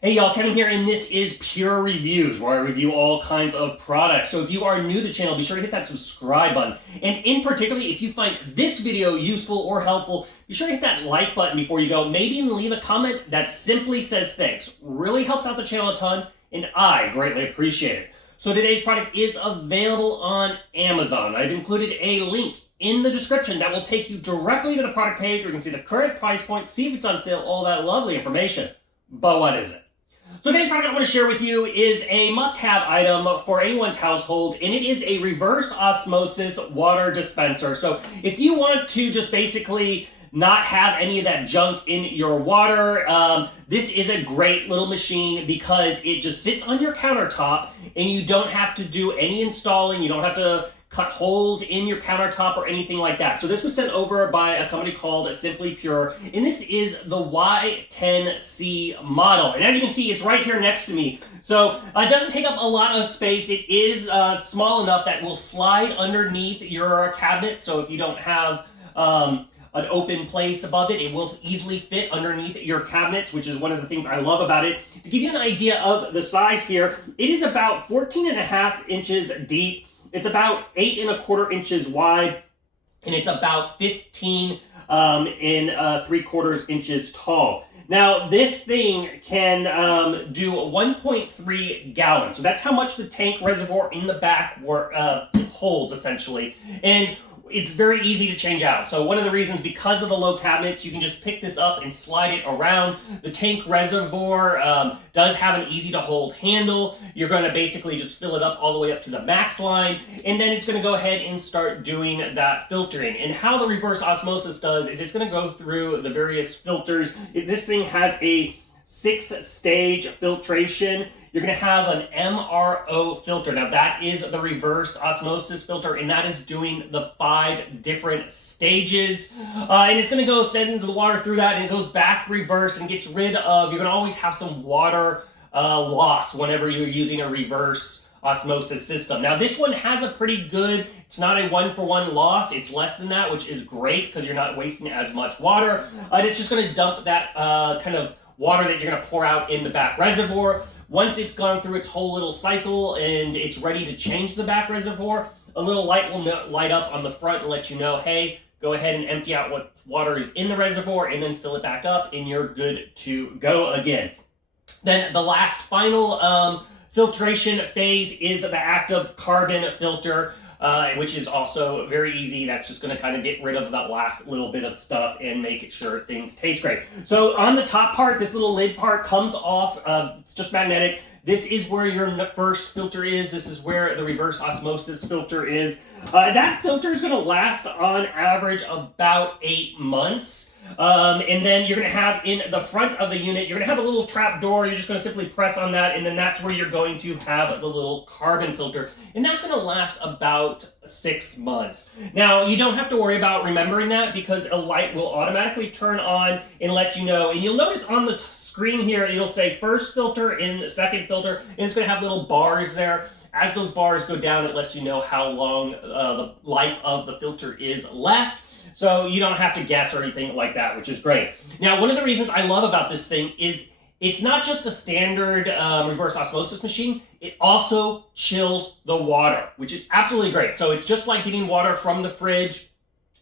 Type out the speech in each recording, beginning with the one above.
Hey y'all, Kevin here, and this is Pure Reviews, where I review all kinds of products. So if you are new to the channel, be sure to hit that subscribe button. And in particular, if you find this video useful or helpful, be sure to hit that like button before you go. Maybe even leave a comment that simply says thanks. Really helps out the channel a ton, and I greatly appreciate it. So today's product is available on Amazon. I've included a link in the description that will take you directly to the product page where you can see the current price point, see if it's on sale, all that lovely information. But what is it? So today's product I want to share with you is a must-have item for anyone's household, and it is a reverse osmosis water dispenser. So if you want to just basically not have any of that junk in your water, this is a great little machine because it just sits on your countertop and you don't have to do any installing. You don't have to cut holes in your countertop or anything like that. So this was sent over by a company called SimPure, and this is the Y10C model. And as you can see, it's right here next to me. So it doesn't take up a lot of space. It is small enough that will slide underneath your cabinet. So if you don't have an open place above it, it will easily fit underneath your cabinets, which is one of the things I love about it. To give you an idea of the size here, it is about 14.5 inches deep. It's about 8.25 inches wide, and it's about 15 and 3/4 inches tall. Now, this thing can do 1.3 gallons. So that's how much the tank reservoir in the back holds, essentially. And it's very easy to change out. So one of the reasons, because of the low cabinets, you can just pick this up and slide it around. The tank reservoir does have an easy to hold handle. You're going to basically just fill it up all the way up to the max line, and then it's going to go ahead and start doing that filtering. And how the reverse osmosis does is it's going to go through the various filters. This thing has a 6-stage filtration. You're going to have an MRO filter. Now that is the reverse osmosis filter, and that is doing the 5 different stages. And it's going to go send into the water through that, and it goes back reverse and gets rid of, you're going to always have some water loss whenever you're using a reverse osmosis system. Now this one has a pretty good, it's not a 1-for-1 loss, it's less than that, which is great because you're not wasting as much water. And it's just going to dump that kind of water that you're going to pour out in the back reservoir. Once it's gone through its whole little cycle and it's ready to change the back reservoir, a little light will light up on the front and let you know, hey, go ahead and empty out what water is in the reservoir and then fill it back up, and you're good to go again. Then the last final filtration phase is the active carbon filter, which is also very easy. That's just going to kind of get rid of that last little bit of stuff and make sure things taste great. So on the top part, this little lid part comes off. It's just magnetic. This is where your first filter is. This is where the reverse osmosis filter is. That filter is going to last on average about 8 months. And then you're going to have in the front of the unit, you're going to have a little trap door. You're just going to simply press on that, and then that's where you're going to have the little carbon filter. And that's going to last about 6 months. Now, you don't have to worry about remembering that because a light will automatically turn on and let you know. And you'll notice on the screen here, it'll say first filter and second filter, and it's going to have little bars there. As those bars go down, it lets you know how long the life of the filter is left. So you don't have to guess or anything like that, which is great. Now, one of the reasons I love about this thing is it's not just a standard reverse osmosis machine. It also chills the water, which is absolutely great. So it's just like getting water from the fridge.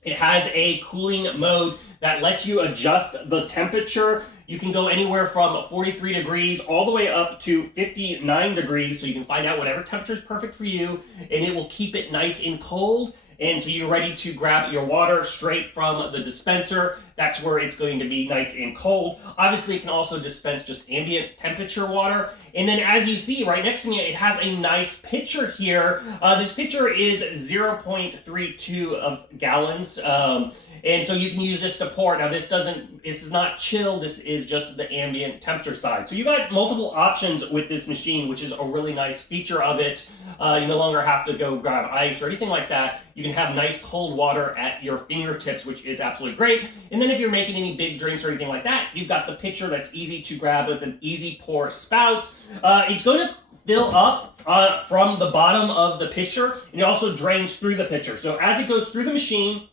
It has a cooling mode that lets you adjust the temperature. You can go anywhere from 43 degrees all the way up to 59 degrees, so you can find out whatever temperature is perfect for you, and it will keep it nice and cold. And so you're ready to grab your water straight from the dispenser. That's where it's going to be nice and cold. Obviously, it can also dispense just ambient temperature water. And then as you see right next to me, it has a nice pitcher here. This pitcher is 0.32 of gallons. And so you can use this to pour. Now this is not chill, this is just the ambient temperature side. So you got multiple options with this machine, which is a really nice feature of it. You no longer have to go grab ice or anything like that. You can have nice cold water at your fingertips, which is absolutely great. And then if you're making any big drinks or anything like that, you've got the pitcher that's easy to grab with an easy pour spout. It's going to fill up from the bottom of the pitcher, and it also drains through the pitcher. So as it goes through the machine,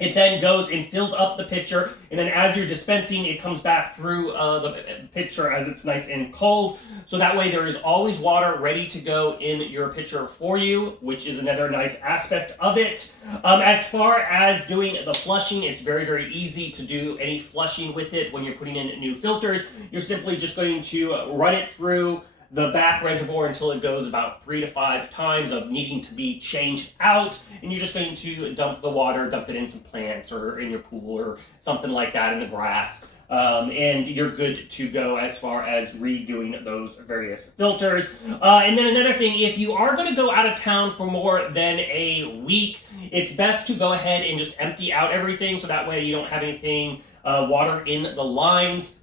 It then goes and fills up the pitcher, and then as you're dispensing, it comes back through the pitcher as it's nice and cold. So that way there is always water ready to go in your pitcher for you, which is another nice aspect of it. As far as doing the flushing, it's very, very easy to do any flushing with it when you're putting in new filters. You're simply just going to run it through the back reservoir until it goes about 3 to 5 times of needing to be changed out, and you're just going to dump the water, dump it in some plants or in your pool or something like that in the grass, and you're good to go as far as redoing those various filters. And then another thing, if you are going to go out of town for more than a week, it's best to go ahead and just empty out everything so that way you don't have anything water in the lines.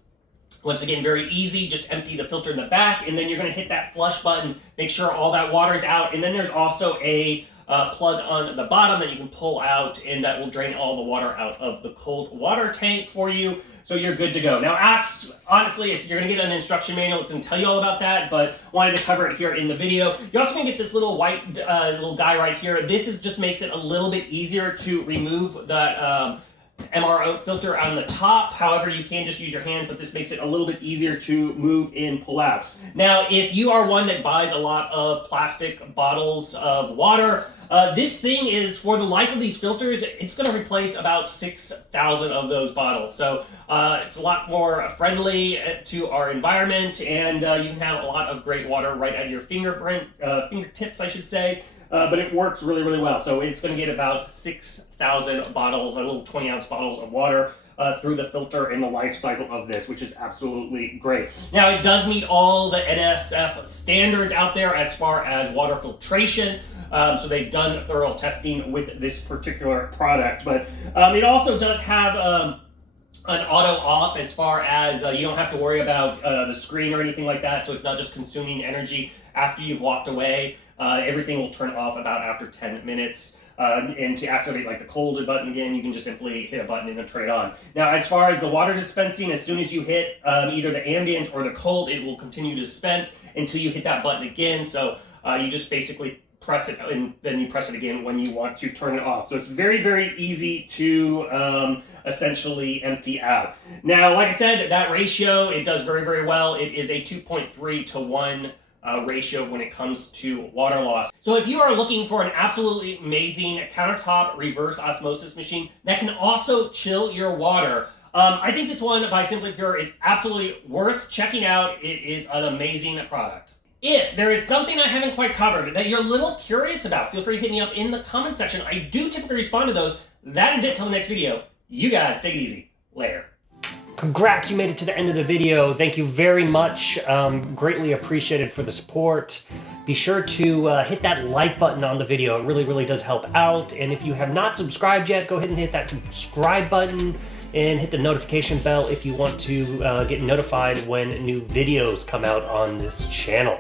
Once again, very easy, just empty the filter in the back, and then you're going to hit that flush button, make sure all that water's out, and then there's also a plug on the bottom that you can pull out, and that will drain all the water out of the cold water tank for you, so you're good to go. Now, honestly, you're going to get an instruction manual. It's going to tell you all about that, but wanted to cover it here in the video. You're also going to get this little white little guy right here. This just makes it a little bit easier to remove that MRO filter on the top. However, you can just use your hands, but this makes it a little bit easier to move and pull out. Now, if you are one that buys a lot of plastic bottles of water, this thing is, for the life of these filters, it's going to replace about 6,000 of those bottles. So it's a lot more friendly to our environment, and you can have a lot of great water right at your fingertips, I should say. But it works really, really well. So it's going to get about 6,000 bottles, little 20-ounce bottles of water through the filter in the life cycle of this, which is absolutely great. Now, it does meet all the NSF standards out there as far as water filtration. So they've done thorough testing with this particular product. But it also does have an auto off as far as you don't have to worry about the screen or anything like that. So it's not just consuming energy after you've walked away. Everything will turn off about after 10 minutes. And to activate like the cold button again, you can just simply hit a button and it'll turn it on. Now, as far as the water dispensing, as soon as you hit either the ambient or the cold, it will continue to dispense until you hit that button again. So you just basically press it, and then you press it again when you want to turn it off. So it's very, very easy to essentially empty out. Now, like I said, that ratio, it does very, very well. It is a 2.3 to 1 ratio when it comes to water loss. So if you are looking for an absolutely amazing countertop reverse osmosis machine that can also chill your water, I think this one by SimPure is absolutely worth checking out. It is an amazing product. If there is something I haven't quite covered that you're a little curious about, feel free to hit me up in the comment section. I do typically respond to those. That is it till the next video. You guys take it easy. Later. Congrats, you made it to the end of the video. Thank you very much. Greatly appreciated for the support. Be sure to hit that like button on the video. It really, really does help out. And if you have not subscribed yet, go ahead and hit that subscribe button and hit the notification bell if you want to get notified when new videos come out on this channel.